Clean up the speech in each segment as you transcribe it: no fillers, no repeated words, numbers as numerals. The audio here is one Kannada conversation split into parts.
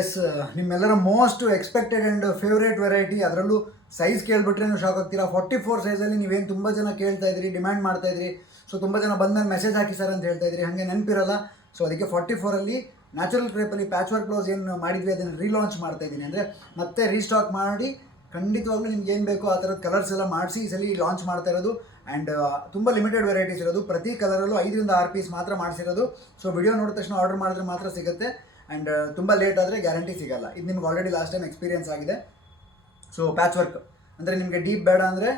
ಎಸ್, ನಿಮ್ಮೆಲ್ಲರ most expected and favourite variety. ಅದರಲ್ಲೂ ಸೈಜ್ ಕೇಳಿಬಿಟ್ರೆ ನೀವು ಶಾಕ್ ಆಗ್ತೀರಾ. 44 ಸೈಜಲ್ಲಿ ನೀವೇನು ತುಂಬ ಜನ ಕೇಳ್ತಾ ಇದ್ರಿ, ಡಿಮ್ಯಾಂಡ್ ಮಾಡ್ತಾ ಇದ್ರಿ. ಸೊ ತುಂಬ ಜನ ಬಂದಮೇಲೆ ಮೆಸೇಜ್ ಹಾಕಿ ಸರ್ ಅಂತ ಹೇಳ್ತಾ ಇದ್ರಿ, ಹಾಗೆ ನೆನಪಿರಲ್ಲ. ಸೊ ಅದಕ್ಕೆ 44ಅಲ್ಲಿ ನ್ಯಾಚುರಲ್ ಕ್ರೇಪಲ್ಲಿ ಪ್ಯಾಚ್ ವರ್ಕ್ ಬ್ಲೌಸ್ ಏನು ಮಾಡಿದ್ವಿ ಅದನ್ನು ರೀಲಾಂಚ್ ಮಾಡ್ತಾ ಇದ್ದೀನಿ. ಅಂದರೆ ಮತ್ತೆ ರೀಸ್ಟಾಕ್ ಮಾಡಿ ಖಂಡಿತವಾಗ್ಲೂ ನಿಮ್ಗೆ ಏನು ಬೇಕೋ ಆ ಥರದ ಕಲರ್ಸ್ ಎಲ್ಲ ಮಾಡಿಸಿ ಈ ಸಲ ಲಾಂಚ್ ಮಾಡ್ತಾ ಇರೋದು. ಆ್ಯಂಡ್ ತುಂಬ ಲಿಮಿಟೆಡ್ ವೆರೈಟೀಸ್ ಇರೋದು. ಪ್ರತಿ ಕಲರಲ್ಲೂ 5ರಿಂದ 6 ಪೀಸ್ ಮಾತ್ರ ಮಾಡಿಸಿರೋದು. ಸೊ ವಿಡಿಯೋ ನೋಡಿದ ತಕ್ಷಣ ಆರ್ಡರ್ ಮಾಡಿದ್ರೆ ಮಾತ್ರ ಸಿಗುತ್ತೆ. ಆ್ಯಂಡ್ ತುಂಬ ಲೇಟ್ ಆದರೆ ಗ್ಯಾರಂಟಿ ಸಿಗಲ್ಲ. ಇದು ನಿಮ್ಗೆ ಆಲ್ರೆಡಿ ಲಾಸ್ಟ್ ಟೈಮ್ ಎಕ್ಸ್ಪೀರಿಯನ್ಸ್ ಆಗಿದೆ. ಸೊ ಪ್ಯಾಚ್ ವರ್ಕ್ ಅಂದರೆ ನಿಮಗೆ ಡೀಪ್ ಬೇಡ ಅಂದರೆ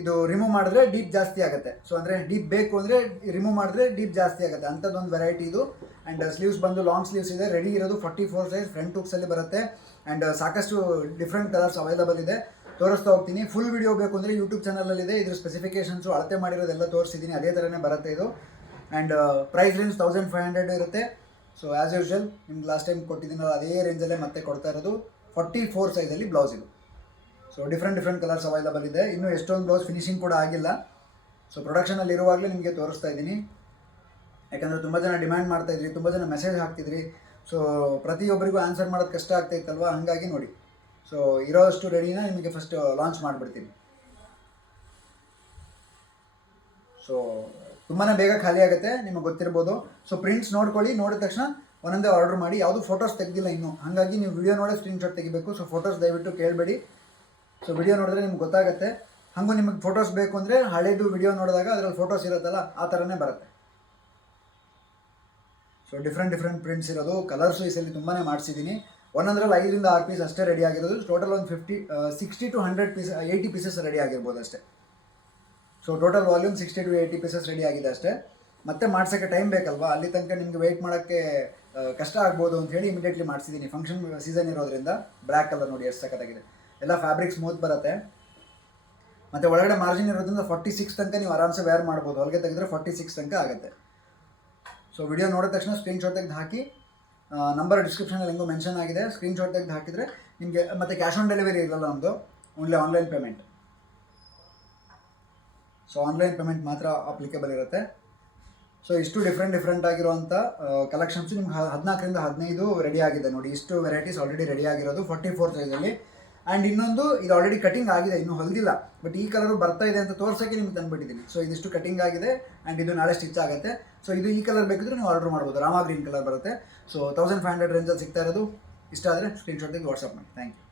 ಇದು ರಿಮೂವ್ ಮಾಡಿದ್ರೆ ಡೀಪ್ ಜಾಸ್ತಿ ಆಗುತ್ತೆ. ಸೊ ಅಂದರೆ ಡೀಪ್ ಬೇಕು ಅಂದರೆ ರಿಮೂವ್ ಮಾಡಿದ್ರೆ ಡೀಪ್ ಜಾಸ್ತಿ ಆಗುತ್ತೆ, ಅಂಥದ್ದೊಂದು ವೆರೈಟಿ ಇದು. ಆ್ಯಂಡ್ ಸ್ಲೀವ್ಸ್ ಬಂದು ಲಾಂಗ್ ಸ್ಲೀವ್ಸ್ ಇದೆ, ರೆಡಿ ಇರೋದು 44 ಸೈಜ್ ಫ್ರಂಟ್ ಹುಕ್ಸಲ್ಲಿ ಬರುತ್ತೆ. ಆ್ಯಂಡ್ ಸಾಕಷ್ಟು ಡಿಫ್ರೆಂಟ್ ಕಲರ್ಸ್ ಅವೈಲಬಲ್ ಇದೆ, ತೋರಿಸ್ತಾ ಹೋಗ್ತೀನಿ. ಫುಲ್ ವಿಡಿಯೋ ಬೇಕು ಅಂದರೆ ಯೂಟ್ಯೂಬ್ ಚಾನಲಲ್ಲಿದೆ. ಇದ್ರ ಸ್ಪೆಸಿಫಿಕೇಷನ್ಸು ಅಳತೆ ಮಾಡಿರೋದೆಲ್ಲ ತೋರಿಸಿದ್ದೀನಿ, ಅದೇ ಥರನೇ ಬರುತ್ತೆ ಇದು. ಆ್ಯಂಡ್ ಪ್ರೈಸ್ ರೇಂಜ್ 1500 ಇರುತ್ತೆ. ಸೊ ಆ್ಯಸ್ ಯೂಶ್ವಲ್ ನಿಮ್ಗೆ ಲಾಸ್ಟ್ ಟೈಮ್ ಕೊಟ್ಟಿದ್ದೀನಲ್ಲ ಅದೇ ರೇಂಜಲ್ಲೇ ಮತ್ತೆ ಕೊಡ್ತಾ ಇರೋದು. 44 ಸೈಜಲ್ಲಿ ಬ್ಲೌಸ್ ಇದು. ಸೊ ಡಿಫ್ರೆಂಟ್ ಕಲರ್ಸ್ ಅವೈಲಬಲ್ ಇದೆ. ಇನ್ನೂ ಎಷ್ಟೊಂದು ಬ್ಲೌಸ್ ಫಿನಿಶಿಂಗ್ ಕೂಡ ಆಗಿಲ್ಲ. ಸೊ ಪ್ರೊಡಕ್ಷನಲ್ಲಿ ಇರುವಾಗಲೇ ನಿಮಗೆ ತೋರಿಸ್ತಾ ಇದ್ದೀನಿ, ಯಾಕಂದರೆ ತುಂಬ ಜನ ಡಿಮ್ಯಾಂಡ್ ಮಾಡ್ತಾಯಿದ್ರಿ, ತುಂಬ ಜನ ಮೆಸೇಜ್ ಹಾಕ್ತಿದ್ರಿ. ಸೊ ಪ್ರತಿಯೊಬ್ಬರಿಗೂ ಆನ್ಸರ್ ಮಾಡೋದು ಕಷ್ಟ ಆಗ್ತಾಯಿತ್ತಲ್ವ, ಹಾಗಾಗಿ ನೋಡಿ. ಸೊ ಇರೋಷ್ಟು ರೆಡಿನ ನಿಮಗೆ ಫಸ್ಟ್ ಲಾಂಚ್ ಮಾಡಿಬಿಡ್ತೀನಿ. ಸೊ ತುಂಬಾ ಬೇಗ ಖಾಲಿ ಆಗುತ್ತೆ, ನಿಮಗೆ ಗೊತ್ತಿರ್ಬೋದು. ಸೊ ಪ್ರಿಂಟ್ಸ್ ನೋಡ್ಕೊಳ್ಳಿ, ನೋಡಿದ ತಕ್ಷಣ ಒಂದೊಂದೇ ಆರ್ಡರ್ ಮಾಡಿ. ಯಾವುದು ಫೋಟೋಸ್ ತೆಗೆದಿಲ್ಲ ಇನ್ನೂ, ಹಾಗಾಗಿ ನೀವು ವಿಡಿಯೋ ನೋಡಿ ಸ್ಕ್ರೀನ್ಶಾಟ್ ತೆಗಿಬೇಕು. ಸೊ ಫೋಟೋಸ್ ದಯವಿಟ್ಟು ಕೇಳಬೇಡಿ. ಸೊ ವಿಡಿಯೋ ನೋಡಿದ್ರೆ ನಿಮ್ಗೆ ಗೊತ್ತಾಗುತ್ತೆ. ಹಾಗೂ ನಿಮಗೆ ಫೋಟೋಸ್ ಬೇಕು ಅಂದರೆ ಹಳೇದು ವಿಡಿಯೋ ನೋಡಿದಾಗ ಅದರಲ್ಲಿ ಫೋಟೋಸ್ ಇರುತ್ತಲ್ಲ ಆ ಥರನೇ ಬರುತ್ತೆ. ಸೊ ಡಿಫ್ರೆಂಟ್ ಪ್ರಿಂಟ್ಸ್ ಇರೋದು. ಕಲರ್ಸು ಈ ಸಲ ತುಂಬಾ ಮಾಡಿಸಿದ್ದೀನಿ. ಒಂದೊಂದರಲ್ಲಿ 5ರಿಂದ 6 ಪೀಸ್ ಅಷ್ಟೇ ರೆಡಿ ಆಗಿರೋದು. ಟೋಟಲ್ ಒಂದು 60 to 100 ಪೀಸ್ 80 ಪೀಸಸ್ ರೆಡಿ ಆಗಿರ್ಬೋದು ಅಷ್ಟೇ. So total volume 60 to 80 pieces ready ಆಗಿದೆ ಅಷ್ಟೇ. ಮತ್ತೆ ಮಾಡ್ಸೋಕ್ಕೆ ಟೈಮ್ ಬೇಕಲ್ವಾ, ಅಲ್ಲಿ ತನಕ ನಿಮಗೆ ವೆಯ್ಟ್ ಮಾಡೋಕ್ಕೆ ಕಷ್ಟ ಆಗ್ಬೋದು ಅಂತ ಹೇಳಿ ಇಮಿಡಿಯೇಟ್ಲಿ ಮಾಡಿಸಿದ್ದೀನಿ. ಫಂಕ್ಷನ್ ಸೀಸನ್ ಇರೋದ್ರಿಂದ. ಬ್ಲ್ಯಾಕ್ ಕಲರ್ ನೋಡಿ ಎಷ್ಟು ಸಖತ್ತಾಗಿದೆ, ಎಲ್ಲ ಫ್ಯಾಬ್ರಿಕ್ ಸ್ಮೂತ್ ಬರುತ್ತೆ. ಮತ್ತು ಒಳಗಡೆ ಮಾರ್ಜಿನ್ ಇರೋದ್ರಿಂದ 46 ತನಕ ನೀವು ಆರಾಮ್ಸೆ ವೇರ್ ಮಾಡ್ಬೋದು. ಹೊಲಿಗೆ ತೆಗೆದ್ರೆ 46 ತನಕ ಆಗುತ್ತೆ. ಸೊ ವಿಡಿಯೋ ನೋಡಿದ ತಕ್ಷಣ ಸ್ಕ್ರೀನ್ಶಾಟ್ ತೆಗೆದು ಹಾಕಿ. ನಂಬರ್ ಡಿಸ್ಕ್ರಿಪ್ಷನಲ್ಲಿ ಹೆಂಗೋ ಮೆನ್ಷನ್ ಆಗಿದೆ, ಸ್ಕ್ರೀನ್ಶಾಟ್ ತೆಗೆದು ಹಾಕಿದರೆ ನಿಮಗೆ. ಮತ್ತು ಕ್ಯಾಶ್ ಆನ್ ಡೆಲಿವರಿ ಇರಲ್ಲ ನಮ್ಮದು, only online payment. So online payment ಮಾತ್ರ ಅಪ್ಲಿಕೇಬಲ್ ಇರುತ್ತೆ. ಸೊ ಇಷ್ಟು ಡಿಫ್ರೆಂಟ್ ಆಗಿರುವಂಥ ಕಲೆಕ್ಷನ್ಸು ನಿಮ್ಗೆ 14ರಿಂದ 15 ರೆಡಿ ಆಗಿದೆ ನೋಡಿ. ಇಷ್ಟು ವೆರೈಟೀಸ್ ಆಲ್ರೆಡಿ ರೆಡಿ ಆಗಿರೋದು 44 ಸೈಜಲ್ಲಿ. ಆ್ಯಂಡ್ ಇನ್ನೊಂದು ಇದು ಆಲ್ರೆಡಿ ಕಟಿಂಗ್ ಆಗಿದೆ, ಇನ್ನೂ ಹೊಲಿದಿಲ್ಲ. ಬಟ್ ಈ ಕಲರು ಬರ್ತಾ ಇದೆ ಅಂತ ತೋರ್ಸೋಕ್ಕೆ ನಿಮ್ಗೆ ತಂದುಬಿಟ್ಟಿದ್ದೀನಿ. ಸೊ ಇದಿಷ್ಟು ಕಟಿಂಗ್ ಆಗಿದೆ ಆ್ಯಂಡ್ ಇದು ನಾಳೆ ಸ್ಟಿಚ್ ಆಗುತ್ತೆ. ಸೊ ಇದು ಈ ಕಲರ್ ಬೇಕಿದ್ರೆ ನೀವು ಆರ್ಡರ್ ಮಾಡ್ಬೋದು. ರಾಮ ಗ್ರೀನ್ ಕಲರ್ ಬರುತ್ತೆ. ಸೊ 1500 ರೇಂಜಲ್ಲಿ ಸಿಗ್ತಾ ಇರೋದು. ಇಷ್ಟ ಆದರೆ ಸ್ಕ್ರೀನ್ಶಾಟ್ ತೆಗೆದು ವಾಟ್ಸಪ್ ಮಾಡಿ. Thank you.